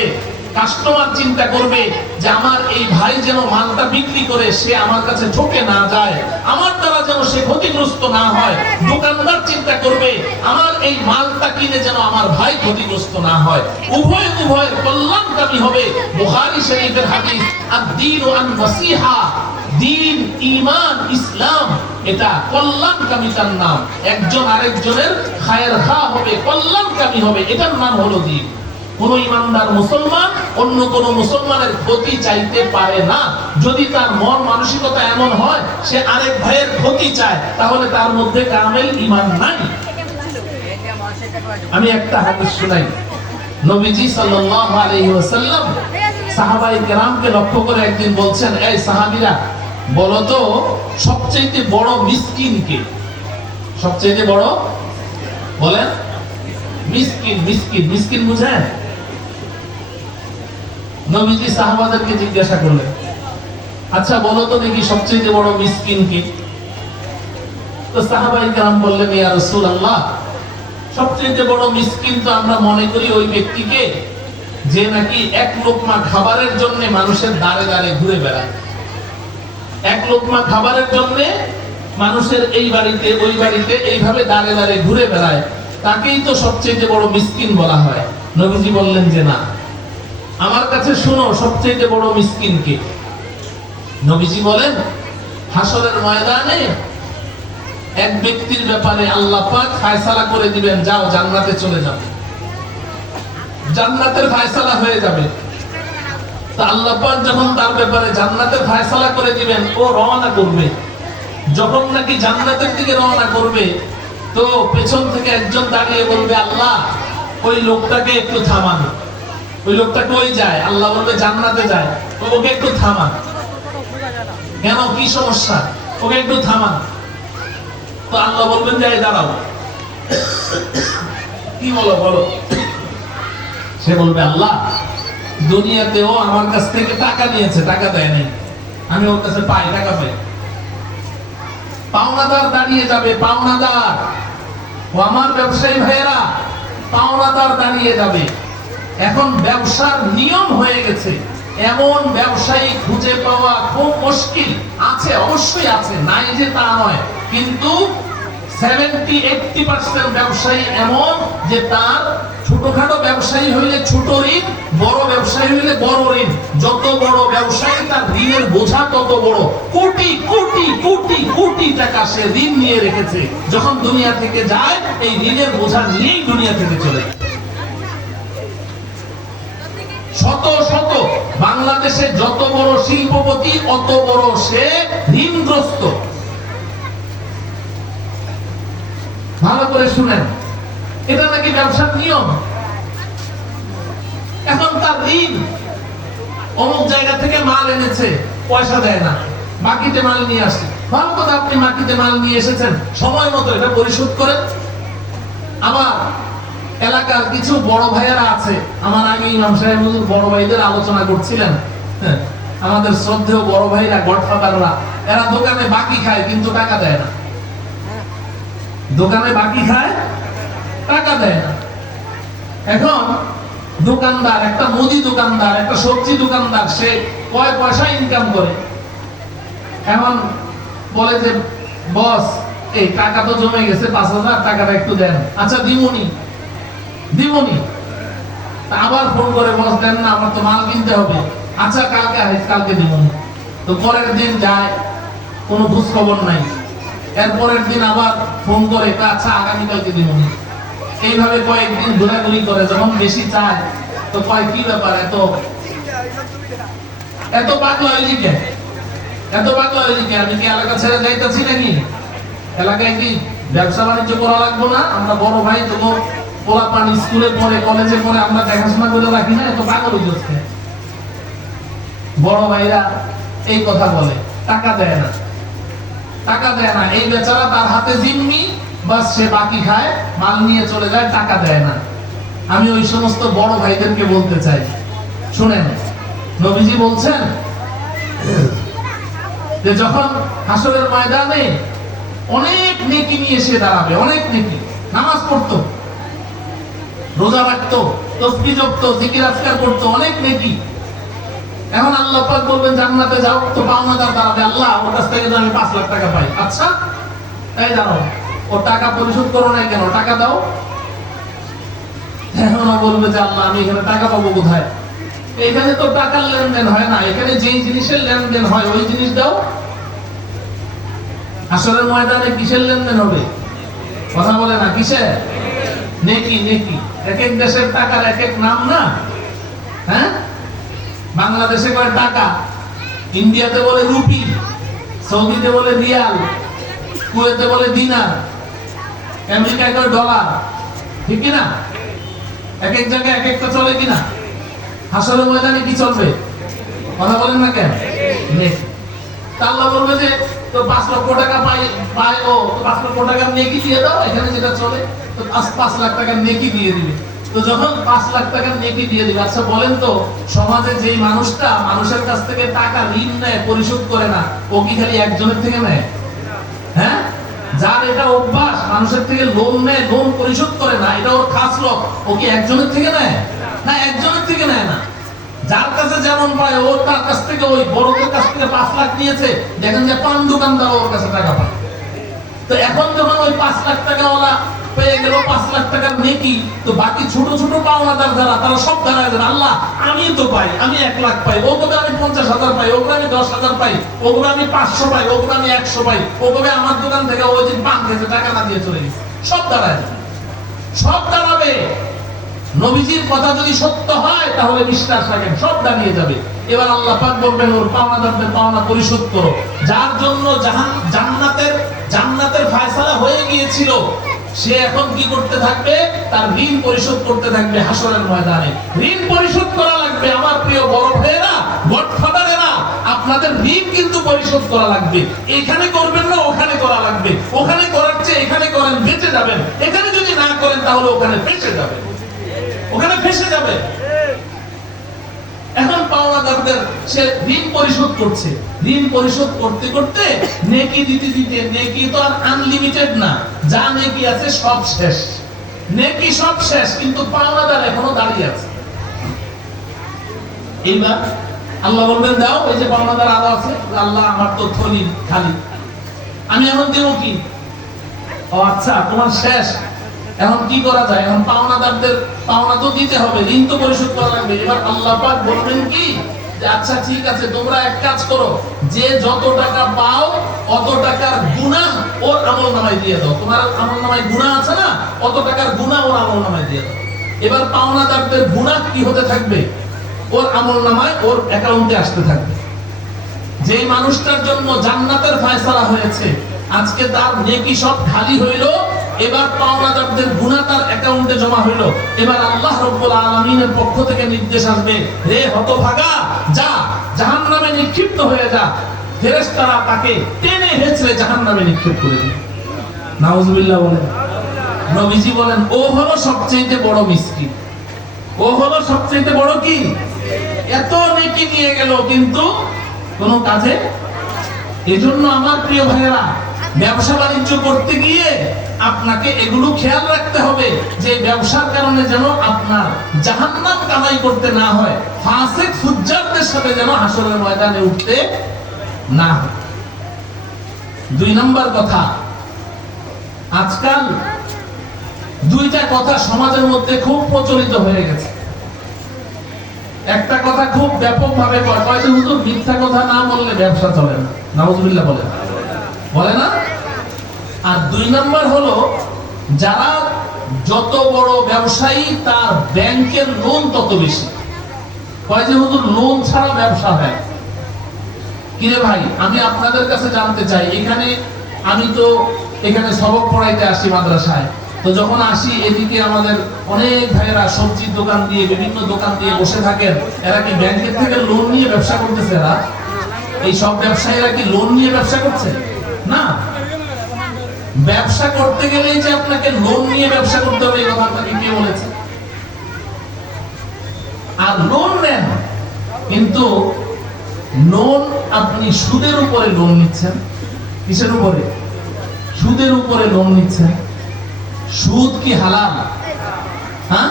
কাস্টমার চিন্তা করবে যে আমার এই ভাই যেন মালটা বিক্রি করে সে আমার কাছে ঠকে না যায়, আমার দ্বারা যেন সে ক্ষতিগ্রস্ত না হয়। দোকানদার চিন্তা করবে আমার এই মালটা কিনে যেন আমার ভাই ক্ষতিগ্রস্ত না হয়। উভয় উভয়ের কল্যাণকামী হবে। বুখারী শরীফের হাদিস, আদ-দীনু আন-নাসিহা। দ্বীন, ঈমান, ইসলাম এটা কল্যাণকামিতার নাম। একজন আরেকজনের খায়ের খা হবে, কল্যাণকামী হবে, এটার নাম হলো দ্বীন। কোন ইমানদার মুসলমান অন্য কোন মুসলমানের ক্ষতি চাইতে পারে না। যদি তার মন মানসিকতা এমন হয় সে আরেক ভাইয়ের ক্ষতি চায়, তাহলে তার মধ্যে কামেল ঈমান নাই। আমি একটা হাদিস শুনাই। নবীজি সাল্লাল্লাহু আলাইহি ওয়াসাল্লাম সাহাবায়ে কেরামকে লক্ষ্য করে একদিন বলছেন, এই সাহাবীরা বলো তো সবচেয়ে বড় মিসকিন কে? সবচেয়ে বড় বলেন? মিসকিন। মিসকিন মিসকিন বুঝেন? নবীজি সাহাবাদেরকে জিজ্ঞাসা করলেন, আচ্ছা বলো তো দেখি সবচেয়ে বড় মিসকিন কে? তো সাহাবায়ে কেরাম বললেন, ইয়া রাসূলুল্লাহ, সবচেয়ে বড় মিসকিন তো আমরা মনে করি ওই ব্যক্তিকে যে নাকি এক লোকমা খাবারের জন্য মানুষের দাঁড়ে দাঁড়ে ঘুরে বেড়ায়। এক লোকমা খাবারের জন্য মানুষের এই বাড়িতে ওই বাড়িতে এইভাবে দাঁড়ে দাঁড়ে ঘুরে বেড়ায়, তাকেই তো সবচেয়ে বড় মিসকিন বলা হয়। নবীজি বললেন যে না, আমার কাছে শোনো সবচেয়ে বড় মিসকিন কে। নবীজি বলেন, হাসরের ময়দানে এক ব্যক্তির ব্যাপারে আল্লাহ পাক ফয়সালা করে দিবেন, যাও জান্নাতে চলে যাও। জান্নাতের ফয়সালা হয়ে যাবে। তো আল্লাহ পাক যখন তার ব্যাপারে জান্নাতের ফয়সালা করে দিবেন, ও রওনা করবে। যখন নাকি জান্নাতের দিকে রওনা করবে, তো পেছন থেকে একজন দাঁড়িয়ে বলবে, আল্লাহ ওই লোকটাকে একটু থামান। ওই লোকটা কই যায়? আল্লাহ বলবে জান্নাতে যায়। তো ওকে একটু থামান। কেন, কি সমস্যা? ওকে একটু থামান। তো আল্লাহ বলবেন যে দাঁড়াও। কি বলো বলো? সে বলবে, আল্লাহ দুনিয়াতেও আমার কাছ থেকে টাকা নিয়েছে, টাকা দেয় নাই, আমি ওর কাছে পাই, টাকা পাই। পাওনাদার দাঁড়িয়ে যাবে, পাওনাদার। ও আমার ব্যবসায়ী ভাইয়েরা, পাওনাদার দাঁড়িয়ে যাবে। এখন ব্যবসার নিয়ম হয়ে গেছে, এমন ব্যবসায়ী খুঁজে পাওয়া খুব মুশকিল। আছে, অবশ্যই আছে, নাই যে তা নয়, কিন্তু 70-80% ব্যবসায়ী এমন যে তার ছোটখাটো ব্যবসায়ী হইলে ছোট ঋণ, বড় ব্যবসায়ী হইলে বড় ঋণ। যত বড় ব্যবসায়ী তার ঋণের বোঝা তত বড়। কোটি কোটি কোটি কোটি টাকা সে ঋণ নিয়ে রেখেছে, যখন দুনিয়া থেকে যায় এই ঋণের বোঝা নিয়েই দুনিয়া থেকে চলে যায়। শত শত বাংলাদেশে যত বড় শিল্পপতি অত বড় সে ঋণগ্রস্ত। ভালো করে শুনেন, এটা নাকি ব্যবসার নিয়ম। এখন তার ঋণ, অমুক জায়গা থেকে মাল এনেছে, পয়সা দেয় না, বাকিতে মাল নিয়ে আসছে। ভালো কথা, আপনি বাকিতে মাল নিয়ে এসেছেন, সময় মতো এটা পরিশোধ করেন। আবার এলাকার কিছু বড় ভাইয়েরা আছে, আমার আগে ইমাম সাহেব হুজুর বড় ভাইদের আলোচনা করছিলেন। আমাদের শ্রদ্ধেয় বড় ভাইরা, গডফাদাররা, এরা দোকানে বাকি খায় কিন্তু টাকা দেয় না। দোকানে বাকি খায়, টাকা দেয় না। এখন দোকানদার, একটা মুদি দোকানদার, একটা সবজি দোকানদার, সে কয় পয়সা ইনকাম করে। এখন বলে যে বস, এই টাকা তো জমে গেছে 5,000, টাকাটা একটু দেন। আচ্ছা দিমুনি দিমুনি। আবার ফোন করে, বস দেন না, আমার তো মাল কিনতে হবে। আচ্ছা কালকে আসিস, কালকে দিমুনি। তো পরের দিন যায়, কোনো খোঁজ খবর নাই। এরপরের দিন আবার ফোন করে, আচ্ছা আগামীকালকে দিমুনি। এইভাবে কয়েকদিন ঘোরাঘুরি করে, যখন বেশি চায় তো কয় কি ব্যাপার, এত পাগলা হইলি কে, এত পাগলা হইলি কে? আমি কি এলাকা ছেড়ে যাইতেছি নাকি? এলাকায় কি ব্যবসা বাণিজ্য করা লাগবো না? আমরা বড় ভাই, তবু পোলাপান স্কুলে পড়ে, কলেজে পড়ে, আমরা দেখাশোনা করে রাখি না? এত পাগল হইতেছে। বড় ভাইরা এই কথা বলে, টাকা দেয় না, টাকা দেয় না। এই বেচারা তার হাতে জিম্মি, বাস সে বাকি খায়, মাল নিয়ে চলে যায়, টাকা দেয় না। আমি ওই সমস্ত বড় ভাইদেরকে বলতে চাই, শুনেন, নবীজি বলছেন যে যখন হাসরের ময়দানে অনেক নেকি নিয়ে এসে দাঁড়াবে, অনেক নেকি, নামাজ পড়তো, রোজা রাখতো, তাসবিহ জপতো, জিকির আজকার করতো, অনেক নেকি। এখন আল্লাহ পাক বলবেন জান্নাতে যাও, তো পাওনাদার দাঁড়াবে, আল্লাহ ওর কাছ থেকে আমি 5 লাখ টাকা পাই। আচ্ছা এই জানো, ও টাকা পরিশোধ করো নাই কেন, টাকা দাও। এখন বলবে যে আল্লাহ আমি এখানে টাকা পাবো কোথায়? এখানে তো টাকার লেনদেন হয় না, এখানে যেই জিনিসের লেনদেন হয় ওই জিনিস দাও। হাসরের ময়দানে কিসের লেনদেন হবে? কথা বলে না, কিসের? নেকি, নেকি। এক এক দেশের টাকার এক এক নাম না? হ্যাঁ, বাংলাদেশে কয় টাকা, ইন্ডিয়াতে বলে রুপি, সৌদিতে বলে রিয়াল, কুয়েতে বলে দিনার, আমেরিকায় কয় ডলার, ঠিক কিনা? এক এক জায়গায় এক একটা চলে কিনা? হাসরের ময়দানে কি চলবে? কথা বলেন না কেন? নেকি। আল্লাহ বলবে যে তো 5 লক্ষ টাকা পায় ও, তো 5 লক্ষ টাকার নেকি দিয়ে দাও, এখানে যেটা চলে, তো 5 লাখ টাকার নেকি দিয়ে দিবে। তো যখন 5 লাখ টাকার নেকি দিয়ে দিবে, আচ্ছা বলেন তো, সমাজে যেই মানুষটা মানুষের কাছ থেকে টাকা ঋণ নেয়, পরিশোধ করে না, ও কি খালি একজনের থেকে নেয়? হ্যাঁ, যার এটা অভ্যাস, মানুষের থেকে লোন নেয়, লোন পরিশোধ করে না, এটা ওর খাসলত, ও কি একজনের থেকে নেয়? না, একজনের থেকে নেয় না। যার কাছে যেমন পায়, ওর তার কাছ থেকে, ওই বড়দের কাছ থেকে 5 লাখ নিয়েছে, দেখেন যে পান দোকানদার ওর কাছে টাকা পায়। তো এখন যখন ওই 5 লাখ টাকা ওলা পেয়ে গেল, 5 লাখ টাকার নেকি, তো বাকি ছোট ছোট পাওনাদার যারা, তারা সব দাঁড়ায় যান, আল্লাহ আমি তো পাই, আমি 1 লাখ পাই, ও কবে আমি 50,000 পাই, ও কবে আমি 10,000 পাই, ও কবে আমি 500 পাই, ও কবে আমি 100 পাই, ও কবে আমার দোকান থেকে ওই দিন পান খেয়েছে, টাকা না দিয়ে চলে গেছে। সব দাঁড়ায়, সব দাঁড়াবে। নবীজির কথা যদি সত্য হয় তাহলে বিশ্বাস রাখেন, সব দাঁড়িয়ে যাবে। এবার আল্লাহ পাক বলবেন ওর পাওনাদারদের পাওনা পরিশোধ করো। যার জন্য জান্নাতের ফয়সালা হয়ে গিয়েছিল, সে এখন কি করতে থাকবে? তার ঋণ পরিশোধ করতে থাকবে হাসরের ময়দানে। ঋণ পরিশোধ করা লাগবে আমার প্রিয় বড় ভাইয়েরা, গডফাদারেরা, আপনাদের ঋণ কিন্তু পরিশোধ করা লাগবে। এখানে করবেন না, ওখানে করা লাগবে। ওখানে করার চেয়ে এখানে করেন, বেঁচে যাবেন। এখানে যদি না করেন তাহলে ওখানে ফেঁসে যাবেন, ওখানে ফেঁসে যাবে। এখন পাওনাদারদের সে ঋণ পরিশোধ করছে, ঋণ পরিশোধ করতে করতে নেকি দিতে দিতে, নেকি তো আর আনলিমিটেড না, যা নেকি আছে সব শেষ, নেকি সব শেষ, কিন্তু পাওনাদার এখনো দাঁড়িয়ে আছে। এইবার আল্লাহ বলবেন দাও, এই যে পাওনাদার আরো আছে, আল্লাহ আমার তো থলি খালি, আমি এখন দেবো কি? ও আচ্ছা, তোমার শেষ, এখন কি করা যায়? এখন পাওনাদারদের পাওনা তো দিতে হবে, ঋণ তো পরিশোধ করা লাগবে। এবার আল্লাহ পাক বলবেন কি যে আচ্ছা ঠিক আছে, তোমরা এক কাজ করো, যে যত টাকা পাও অত টাকার গুনাহ ওর আমলনামায় দিয়ে দাও। তোমার আমলনামায় গুনাহ আছে না, অত টাকার গুনাহ ওর আমলনামায় দিয়ে দাও। এবার পাওনাদারদের গুনাহ কি হতে থাকবে? ওর আমলনামায়, ওর অ্যাকাউন্টে আসতে থাকবে। যেই মানুষটার জন্য জান্নাতের ফয়সালা হয়েছে, আজকে তার নেকি সব খালি হইল, এবার পাওনাদারদের গুনাহ তার অ্যাকাউন্টে জমা হইল। এবার আল্লাহ রাব্বুল আলামিনের পক্ষ থেকে নির্দেশ আসবে, রে হতভাগা, যা জাহান্নামে নিক্ষিপ্ত হয়ে যা। ফেরেশতারা তাকে টেনে হেঁচড়ে জাহান্নামে নিক্ষেপ করে দিবে। নাউজুবিল্লাহ বলেন। নবীজি বলেন, ও হলো সবচেয়ে বড় মিসকিন, ও হলো সবচেয়ে বড় কি? এত নেকি নিয়ে গেল কিন্তু কোন কাজে। এজন্য আমার প্রিয় ভাইয়েরা, ব্যবসা বাণিজ্য করতে গিয়ে আপনাকে এগুলো খেয়াল রাখতে হবে যে ব্যবসার কারণে যেন আপনার জাহান্নাম কামাই করতে না হয়, ফাসিক ফুজ্জারদের সাথে যেন হাসরের ময়দানে উঠতে না হয়। 2 নম্বর কথা, আজকাল 2টা কথা সমাজের মধ্যে খুব প্রচলিত হয়ে গেছে। একটা কথা খুব ব্যাপকভাবে কয় যে হুজুর মিথ্যা কথা না বললে ব্যবসা চলে না। নাউজুবিল্লাহ বলে না? আর 2 নম্বর হলো, যারা যত বড় ব্যবসায়ী তার ব্যাংকের লোন তত বেশি। কয় যে হুজুর লোন ছাড়া ব্যবসা হয়। কিরে ভাই, আমি আপনাদের কাছে জানতে চাই, আমি তো এখানে সবক পড়াইতে আসি মাদ্রাসায়, তো যখন আসি এদিকে আমাদের অনেক ভাইয়েরা সবজির দোকান দিয়ে, বিভিন্ন দোকান দিয়ে বসে থাকেন। এরা কি ব্যাংকের থেকে লোন নিয়ে ব্যবসা করতেছে? এরা, এই সব ব্যবসায়ীরা কি লোন নিয়ে ব্যবসা করছে? না। ব্যবসা করতে গেলেই যে আপনাকে লোন নিয়ে ব্যবসা করতে হবে, এই কথা আপনাকে কে বলেছে? আর লোন নেন, কিন্তু লোন আপনি সুদের উপরে লোন নিচ্ছেন। কিসের উপরে? সুদের উপরে লোন নিচ্ছেন। সুদ কি হালাল? হ্যাঁ?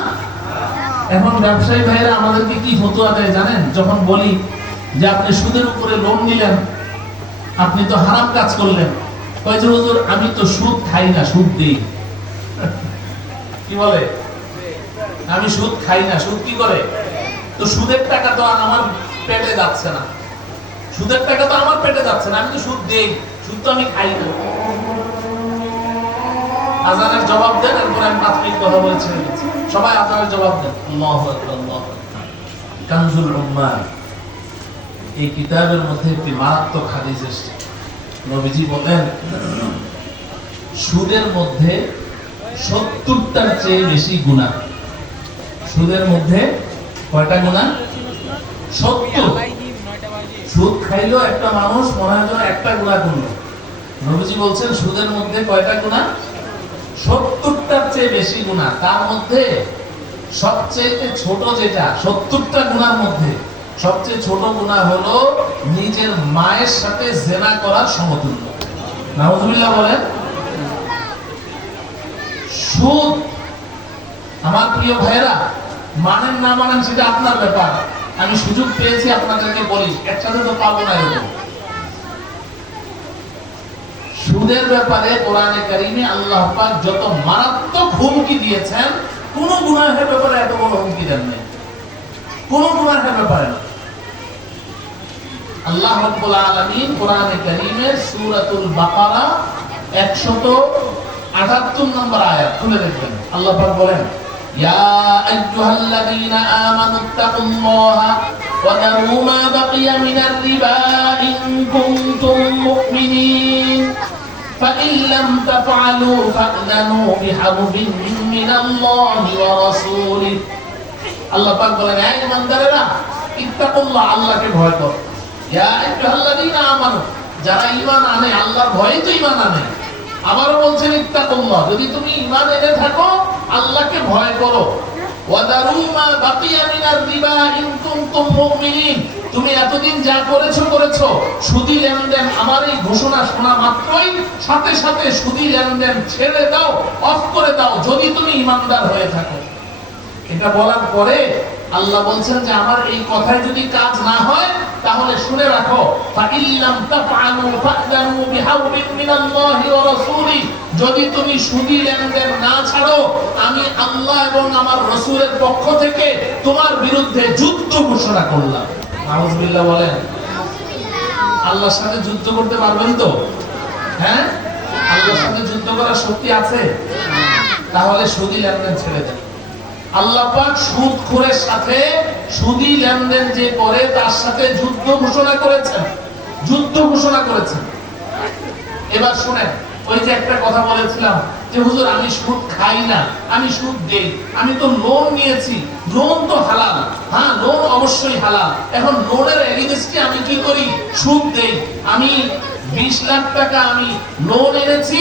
এখন ব্যবসায়ী ভাইরা আমাদেরকে কি ফতোয়া দেয় জানেন? যখন বলি যে আপনি সুদের উপরে লোন নিলেন, আপনি তো হারাম কাজ করলেন। কয় যে হুজুর আমি তো সুদ খাই না, সুদ দেই। কি বলে? আমি সুদ খাই না, সুদ কি করে? তো সুদের টাকা তো আমার পেটে যাচ্ছে না, সুদের টাকা তো আমার পেটে যাচ্ছে না, আমি তো সুদ দেই, সুদ তো আমি খাই না। আজানের জবাব দেন, এরপর আমি প্রাথমিক কথা বলে ছেড়ে দিচ্ছি। সবাই আজানের জবাব দেন। আল্লাহু আকবার, আল্লাহু আকবার। কানজুল উম্মাহ, এই কিতাবের মধ্যে একটি মারাত্মক হাদিস এসেছে। নবীজি বলেন, সুদের মধ্যে 70টার চেয়ে বেশি গুনাহ। সুদের মধ্যে কয়টা গুনাহ? 70। সুদ খাইলো একটা মানুষ, মনে হয় একটা গুনাহ করলো। নবীজি বলছেন সুদের মধ্যে কয়টা গুনাহ? 70টার চেয়ে বেশি গুনাহ। তার মধ্যে সবচেয়ে ছোট যেটা, 70টা গুনার মধ্যে সবচেয়ে ছোট গুনাহ হলো নিজের মায়ের সাথে জিনা করার সমতুল্য। নাউজুবিল্লাহ বলেন। সুদ, আমার প্রিয় ভাইরা, মানেন না মানেন সেটা আপনার ব্যাপার। আমি সুযোগ পেয়েছি আপনাদেরকে বলি, একসাথে তো পাবো না এরকম। সুদের ব্যাপারে কোরআনে কারিমে আল্লাহ পাক যত মারাত্মক হুমকি দিয়েছেন, কোন গুনাহের ব্যাপারে এত বড় হুমকি দেন নাই, কোন গুনাহের ব্যাপারে না। আল্লাহ রাব্বুল আলামিন কোরআনে কারিমে সূরাতুল বাকারা 178 নম্বর আয়াত খুলে দেখবেন। আল্লাহ পাক বলেন, ইয়া আইয়ুহাল্লাযীনা আমানুত্তাকুল্লাহা ওয়া দারু মা বাকিয়া মিনার রিবা ইন কুনতুম মুমিনিন فإن لم تفعلوا فأذنوا بحرب من الله ورسوله। আল্লাহ পাক বলেন, হে ঈমানদারেরা, ইত্তাকুল্লাহ, আল্লাহকে ভয় করো। ইয়া আইয়ুহাল্লাযীনা আমানু, যারা ঈমান আনে, আল্লাহর ভয়ে তো ঈমান আনে। আবারও বলছেন ইত্তাকুল্লাহ, যদি তুমি ঈমান এনে থাকো আল্লাহকে ভয় করো। ওয়া দারু মা বাকিয়া মিনার রিবা ইন কুনতুম মুমিনিন, তুমি এতদিন যা করেছো সুদী লেনদেন, আমার এই ঘোষণা শোনা মাত্রই সাথে সাথে সুদী লেনদেন ছেড়ে দাও, অফ করে দাও, যদি তুমি ঈমানদার হয়ে থাকো। এটা বলার পরে আল্লাহ বলছেন যে আমার এই কথায় যদি কাজ না হয় তাহলে শুনে রাখো, ফাইল্লাম তাফআলু ফা'যানু বিহারবিন মিনাল্লাহি ওয়া রাসূলি, যদি তুমি সুদী লেনদেন না ছাড়ো আমি আল্লাহ এবং আমার রাসূলের পক্ষ থেকে তোমার বিরুদ্ধে যুদ্ধ ঘোষণা করলাম। নাউযুবিল্লাহ বলেন। আল্লাহর সাথে যুদ্ধ করতে পারবেন তো? হ্যাঁ, আল্লাহর সাথে যুদ্ধ করার শক্তি আছে? তাহলে সুদী লেনদেন ছেড়ে দেন। আল্লাহ পাক সুদখোরের সাথে সুদী লেনদেন যে করে তার সাথে যুদ্ধ ঘোষণা করেছেন, যুদ্ধ ঘোষণা করেছেন। এবার শুনেন, ওই যে একটা কথা বলেছিলাম যে হুজুর আমি সুদ খাই না, আমি সুদ দেই, আমি তো লোন নিয়েছি, লোন তো হালাল। হ্যাঁ, লোন অবশ্যই হালাল। এখন লোনের এগেইনস্টে আমি কি করি? সুদ দেই। আমি 20 লাখ টাকা আমি লোন এনেছি,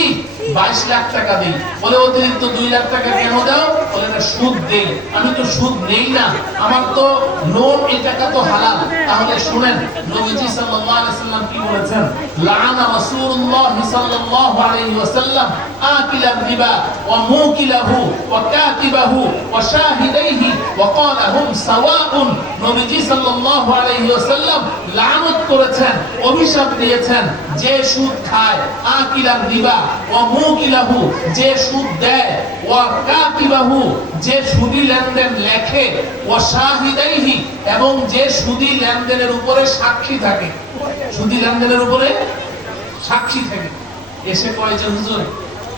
22 লাখ টাকা দেই। বলে অতিরিক্ত 2 লাখ টাকা কেন দাও? বলে না সুদ দেই। আমি তো সুদ নেই না, আমার তো লোন, এই টাকা তো হালাল। তাহলে শুনেন নবীজি সাল্লাল্লাহু আলাইহি ওয়াসাল্লাম কি বলেছেন? লাআনা রাসূলুল্লাহ সাল্লাল্লাহু আলাইহি ওয়াসাল্লাম আকিলার রিবা ওয়া মুকিলাহু ওয়া কাতিবাহু ওয়া শাহিদাইহি ওয়া ক্বালা হুম সাওয়াউন। নবীজি সাল্লাল্লাহু আলাইহি ওয়াসাল্লাম লানত করেছেন, অভিশাপ দিয়েছেন যে সুদ খায়, আকিলার রিবা ওয়া মুকিলাহু, যে সুদ দেয়, ওয়া কাতিবাহু, যে সুদী লেনদেন লেখে, ওয়া শাহিদাইহি, এবং যে সুদী লেনদেনের উপরে সাক্ষী থাকে, সুদী লেনদেনের উপরে সাক্ষী থাকে। এসে কয় যে হুজুর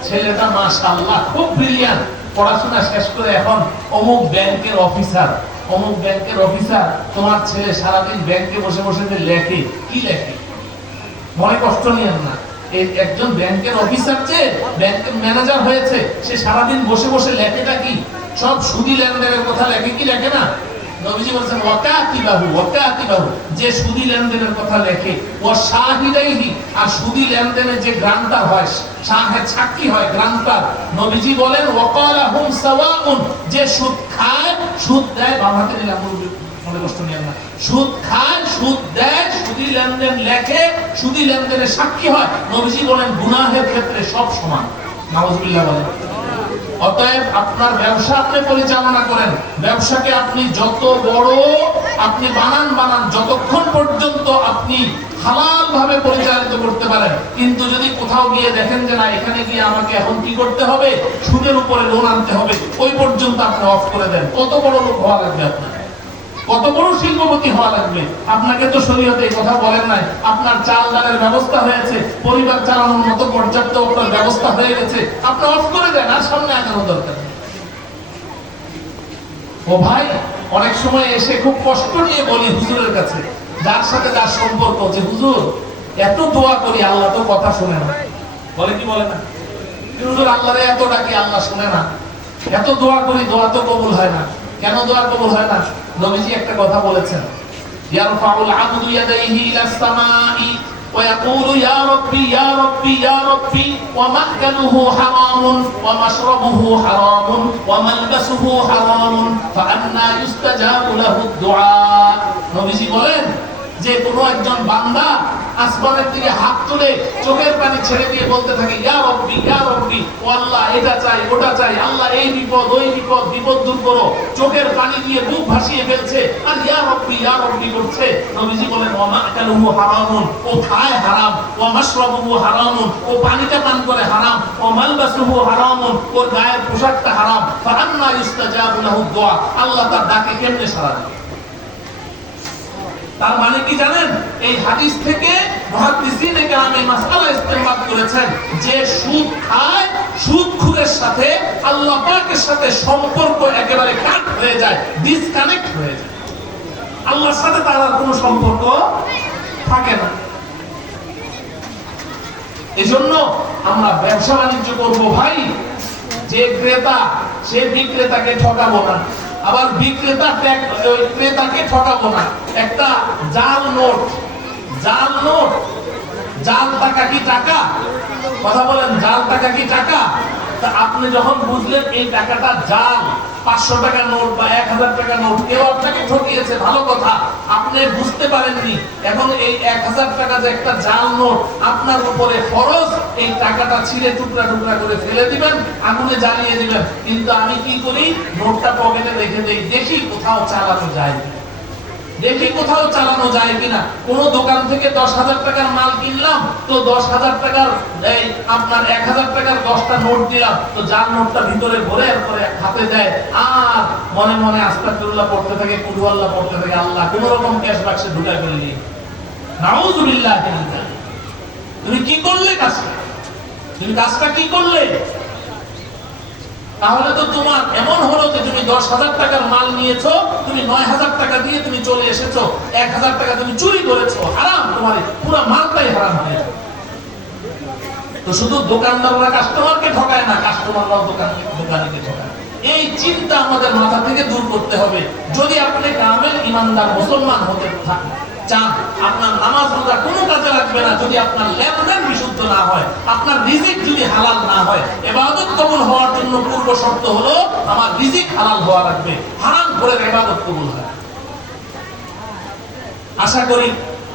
ছেলেটা মাশাআল্লাহ খুব ব্রিলিয়ান্ট, পড়াশোনা শেষ করে এখন অমুক ব্যাংকের অফিসার, অমুক ব্যাংকের অফিসার। তোমার ছেলে সারাদিন ব্যাংকে বসে বসে যে লেখে, কি লেখে? মনে কষ্ট নিয়েন না, এই একজন ব্যাংকের অফিসার যে ব্যাংকের ম্যানেজার হয়েছে, সে সারাদিন বসে বসে লেখেটা কি? সব সুদী লেনদেনের কথা লেখে, কি লেখে না? নবীজি বলেছেন ওয়াকাতিবাহু, ওয়াকাতিবাহু, যে সুদী লেনদেনের কথা লেখে, ওয়া শাহিদাইহি, আর সুদী লেনদেনে যে গ্রান্টার হয়, শাহেদ সাক্ষী হয়, গ্রান্টার। নবীজি বলেন ওয়াকালা হুম সাওয়াউন, যে সুদ খায়, সুদ দেয়, বাম হাতে নিলাম, মনে কষ্ট নিয়েন না, সুদ খায়, সুদ দেয়, সুদী লেনদেন লেখে, সুদী লেনদেনে সাক্ষী হয়, নবীজি বলেন গুনাহের ক্ষেত্রে সব সমান। নাউযুবিল্লাহ বলেন। অতএব আপনার ব্যবসা আপনি পরিচালনা করেন, ব্যবসাকে আপনি যত বড় আপনি বানান, যতক্ষণ পর্যন্ত আপনি হালাল ভাবে পরিচালিত করতে পারেন। কিন্তু যদি কোথাও গিয়ে দেখেন যে না, এখানে গিয়ে আমাকে এখন কি করতে হবে? সুদের উপরে লোন আনতে হবে, ওই পর্যন্ত আপনি অফ করে দেন। কত বড় লোক হওয়া লাগবে আপনার? কত বড় শিল্পপতি হওয়া লাগবে? আপনাকে তো শরীয়তে এই কথা বলেন নাই। আপনার চাল ডালের ব্যবস্থা হয়েছে, পরিবার চালানোর মতো পর্যাপ্ত আপনার ব্যবস্থা হয়ে গেছে, আপনি অফ করে দেন, আর সামনে আগানো দরকার নেই। ও ভাই, অনেক সময় এসে খুব কষ্ট নিয়ে বলি হুজুরের কাছে, যার সাথে যার সম্পর্ক, যে হুজুর এত দোয়া করি আল্লাহ তো কথা শুনে না। বলে কি বলে না? হুজুর আল্লাহরে এত ডাকি আল্লাহ শুনে না, এত দোয়া করি দোয়া তো কবুল হয় না। কেন দোয়া কবুল হয় না? নবীজি একটা কথা বলেছেন, ইয়ারফাউল আবদু ইয়াদাইহি ইলাস সামাই ওয়া ইয়াকুলু ইয়া রাব্বি ইয়া রাব্বি ইয়া রাব্বি ওয়া মা'কালুহু হারামুন ওয়া মাশরাবুহু হারামুন ওয়া মালবাসুহু হারামুন ফাআন্না ইউস্তাজাবু লাহু দুআ। নবীজি বলেন যে কোনো একজন বান্দা আসমানের দিকে হাত তুলে চোখের পানি ছেড়ে দিয়ে বলতে থাকে ইয়া রাব্বি ইয়া রাব্বি, ও আল্লাহ এটা চাই ওটা চাই, আল্লাহ এই বিপদ ওই বিপদ, বিপদ দূর করো, চোখের পানি দিয়ে বুক ভাসিয়ে ফেলছে আর ইয়া রাব্বি করছে। নবীজি বলেন ওয়া মা'কালুহু হারামুন, ও খায় হারাম, ওয়া মাশরাবুহু হারামুন, ও পানিটা পান করে হারাম, ওয়া মালবাসুহু হারামুন, ওর গায়ের পোশাকটা হারাম। ফাআন্না ইউস্তাজাবু লাহু দুআ, আল্লাহ তার ডাকে কেমনে সাড়া দেয়? তার মানে কি জানেন? এই হাদিস থেকে মুহাদ্দিসিনে কেরাম এই মাসআলা ইস্তেমবাদ করেছেন যে সুদ খায়, সুদখোরের সাথে আল্লাহ পাকের সাথে সম্পর্ক একেবারে কাট হয়ে যায়, ডিসকানেক্ট হয়ে যায়। আল্লাহর সাথে তার আর কোনো সম্পর্ক থাকে না। এজন্য আমরা ব্যবসা বাণিজ্য করব ভাই, যে ক্রেতা সে বিক্রেতাকে ঠকাবো না, আবার বিক্রেতা ক্রেতাকে ঠকাবো না। একটা জাল নোট, জাল নোট, জাল টাকা কি টাকা? কথা বলেন, জাল টাকা কি টাকা? তা আপনি যখন বুঝলেন এই টাকাটা জাল, 500 টাকার নোট বা 1000 টাকার নোট, কেউ আপনাকে ঠকিয়েছে, ভালো কথা, আপনি বুঝতে পারেননি। এখন এই 1000 টাকা যে একটা জাল নোট, আপনার উপরে ফরজ এই টাকাটা ছিঁড়ে টুকরা টুকরা করে ফেলে দিবেন, আগুনে জ্বালিয়ে দিবেন। কিন্তু আমি কি করি, নোটটা পকেটে রেখে দেই, দেখি কোথাও চালানো যায়, দেখি কোথাও চালানো যায় কিনা। কোন দোকান থেকে 10,000 টাকার মাল কিনলাম, তো 10,000 টাকার এই আপনার 1000 টাকার 10টা নোট দিলাম, তো যার নোটটা ভিতরে ভরে এরপরে হাতে দেয়, আর মনে মনে আস্তাগফিরুল্লাহ পড়তে থাকে, কুল আল্লাহ পড়তে থাকে, আল্লাহ কোন রকম ক্যাশ বাক্সে ঢুকাই ফেললি। নাউযুবিল্লাহ। তুমি কি করলে কাজটা? তুমি কাজটা কি করলে? তাহলে তো তোমার এমন হলো যে তুমি 10,000 টাকার মাল নিয়েছো, তুমি 9,000 টাকা দিয়ে তুমি চলে এসেছো, 1,000 টাকা তুমি চুরি করেছো, হারাম, তোমার পুরো মালটাই হারাম হয়ে যাবে। তো শুধু দোকানদাররা কাস্টমারকে ঠকায় না, কাস্টমাররাও দোকানিকে ঠকায়। এই চিন্তা আমাদের মাথা থেকে দূর করতে হবে। যদি আপনি কামেল ইমানদার মুসলমান হতে চান, আপনার নামাজ রোজা কোনো কাজে লাগবে না যদি আপনার লেনদেন বিশুদ্ধ না হয়, আপনার রিজিক যদি হালাল না হয়। ইবাদত কবুল হওয়ার জন্য পূর্ব শর্ত হলো আমার রিজিক হালাল হওয়া লাগবে, হারাম করে ইবাদত কবুল হয়। আশা করি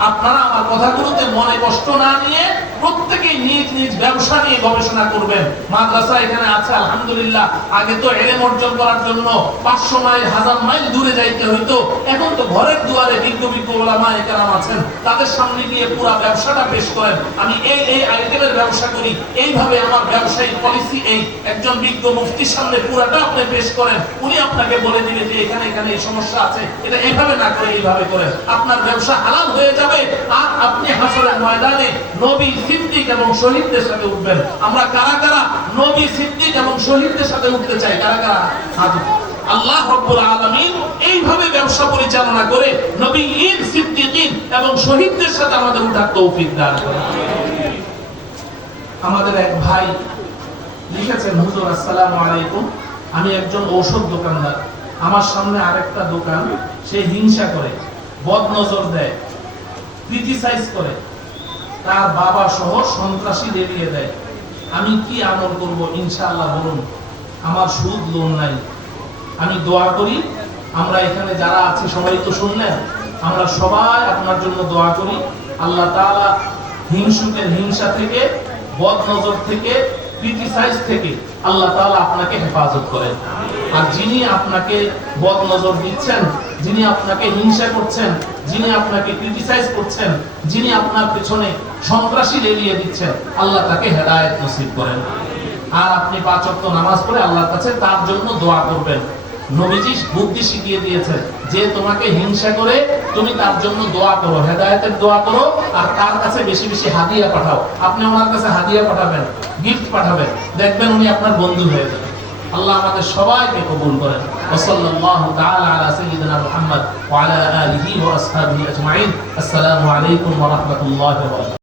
আপনারা আমার কথাগুলোতে মনে কষ্ট না নিয়ে প্রত্যেকেই নিজ নিজ ব্যবসা নিয়ে গবেষণা করবেন। মাদ্রাসা এখানে আছে আলহামদুলিল্লাহ। আগে তো ইলম অর্জন করার জন্য 500 মাইল 1000 মাইল দূরে যাইতে হইতো, এখন তো ঘরের দুয়ারে বিজ্ঞ বিজ্ঞ ওলামা একরাম আছেন, তাদের সামনে গিয়ে পুরো ব্যবসাটা পেশ করেন। আমি এই আইটেমের ব্যবসা করি, এইভাবে আমার ব্যবসায়িক পলিসি এই, একজন বিজ্ঞ মুফতির সামনে পুরাটা আপনি পেশ করেন, উনি আপনাকে বলে দিবে যে এখানে এখানে এই সমস্যা আছে, এটা এইভাবে না করে এইভাবে করেন, আপনার ব্যবসা হালাল হয়ে যাবে। আর আপনি হাসরের ময়দানে নবী, সিদ্দিক এবং শহীদদের সাথে উঠবেন। আমরা কারা কারা নবী, সিদ্দিক এবং শহীদদের সাথে উঠতে চাই? কারা কারা? আল্লাহ রাব্বুল আলামিন এইভাবে ব্যবসা পরিচালনা করে নবীয়িন, সিদ্দিকিন এবং শহীদদের সাথে আমাদের উঠার তৌফিক দান করেন। আমাদের এক ভাই লিখেছেন, হুজুর আসসালামু আলাইকুম, আমি একজন ঔষধ দোকানদার, আমার সামনে আরেকটা দোকান, সে হিংসা করে, বদ নজর দেয়, ক্রিটিসাইজ করে, তার বাবা সহ সন্ত্রাসী দেখিয়ে দেয়। আমি কি আমল করব? ইনশাআল্লাহ বলুন। আমার সুদ লোন নাই, আমি দোয়া করি, আমরা এখানে যারা আছি সবাই তো শুনলেন, আমরা সবাই আপনার জন্য দোয়া করি, আল্লাহ তাআলা হিংসুকের হিংসা থেকে, বদ নজর থেকে, ক্রিটিসাইজ থেকে আল্লাহ তাআলা আপনাকে হেফাজত করেন। আর যিনি আপনাকে বদ নজর দিচ্ছেন, যিনি আপনাকে হিংসা করছেন, যিনি আপনাকে ক্রিটিসাইজ করছেন, যিনি আপনার পেছনে সন্ত্রাসী লেলিয়ে দিচ্ছেন, আল্লাহ তাকে হেদায়েত নসিব করেন। আর আপনি 5 ওয়াক্ত নামাজ পড়ে আল্লাহর কাছে তার জন্য দোয়া করবেন। নবীজি বুদ্ধি শিখিয়ে দিয়েছেন যে তোমাকে হিংসা করে তুমি তার জন্য দোয়া করো, হেদায়েতের দোয়া করো, আর তার কাছে বেশি বেশি হাদিয়া পাঠাও। আপনি ওনার কাছে হাদিয়া পাঠাবেন, গিফট পাঠাবেন, দেখবেন উনি আপনার বন্ধু হয়ে যাবেন। আল্লাহ আমাদের সবাইকে কবুল করেন। ওয়াসাল্লাল্লাহু তাআলা আলা সাইয়্যিদিনা মুহাম্মদ ওয়া আলা আলিহি ওয়া আসহাবিহি আজমাইন। আসসালামু আলাইকুম ওয়া রাহমাতুল্লাহি ওয়া বারাকাতুহু।